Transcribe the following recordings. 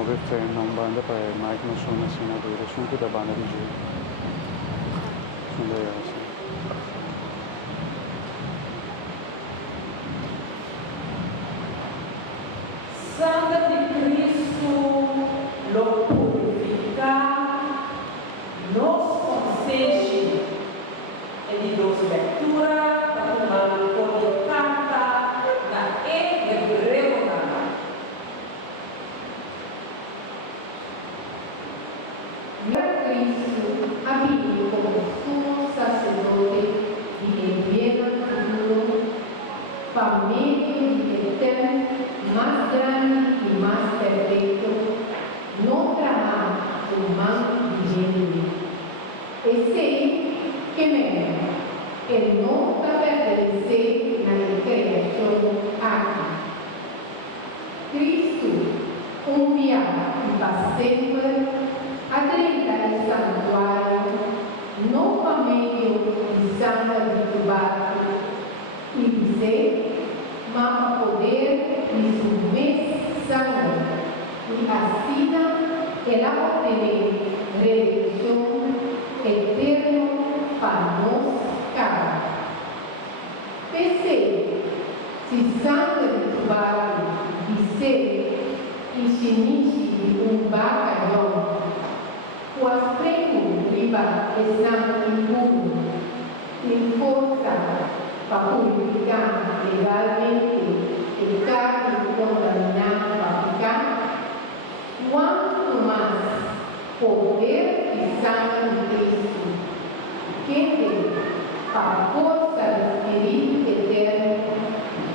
promover fé na Umbanda para mais que nós somos assinadores junto da banda de Gil. Santa de Cristo lo purifica, nos concede de dos leituras da uma carta da Hebreu. Cristo había como sumo sacerdote y enviado futuro para medio de eterno, más grande y más perfecto, no tramar o mal vigente. Ese que me el no pertenece a la creación aquí. Cristo, un viaje y para siempre, atrenta el santuario, no para medio de santa de tu barco, y dice, mas para poder y su mes sangre, y así él va a obtener redención eterna para nos cada. Pese, si sangre de tu barco, dice, y shinichi de un bacallón, pues prego viva el sangue impuro, en forza para purificar legalmente el carne contaminado para picar, cuanto más poder y sangre de Cristo, que para forza del Espíritu eterno,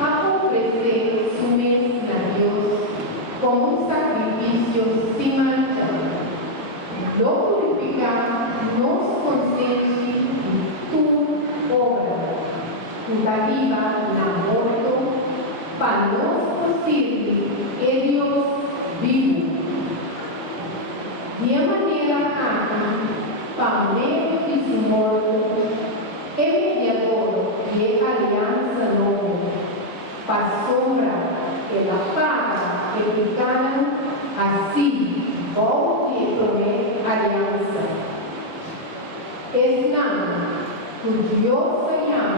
a ofrecer su mente a Dios como un sacrificio sin mancha. Lo purificar nos consente tu obra, la viva, la muerto, para nos posible que Dios vivo. De manera acá, para medio de su muerto, el mediador de alianza nueva, para sombra que la paga que picaron, así volte y promete alianza. Es nada, tu Dios se llama,